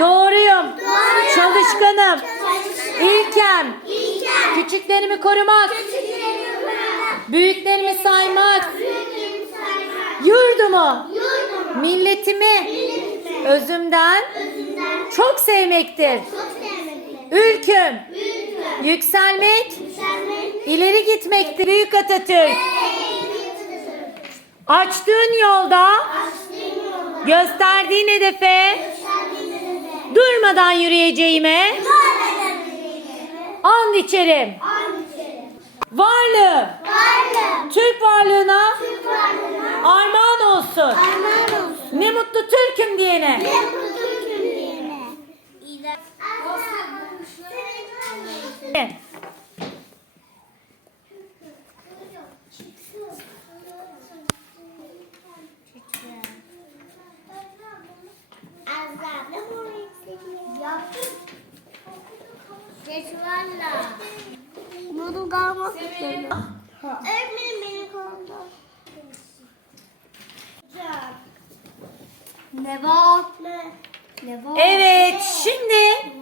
Doğruyum. Doğruyum. Çalışkanım. Çalışkanım. İlkem. İlkem. Küçüklerimi korumak. Küçüklerimi korumak. Büyüklerimi saymak. Büyüklerimi saymak. Yurdumu. Yurdumu. Milletimi. Milletimi. Özümden çok sevmektir. çok. Ülküm. Yükselmek. Yükselmek. ileri gitmektir. Büyük Atatürk. Açtığın yolda Açtığın yolda. gösterdiğin hedefe Yükseldiğin hedefe. Durmadan yürüyeceğime and içerim. And içerim. Varlığım Varlığım. Türk varlığına Türk varlığına. armağan olsun. Armağan olsun. Ne mutlu Türk'üm diyene. Ne mutlu Türkiye'ne. Valla. Bunu kalmak istiyorum. Öğretmenim beni kolumda. Ne var? Ne var? Evet şimdi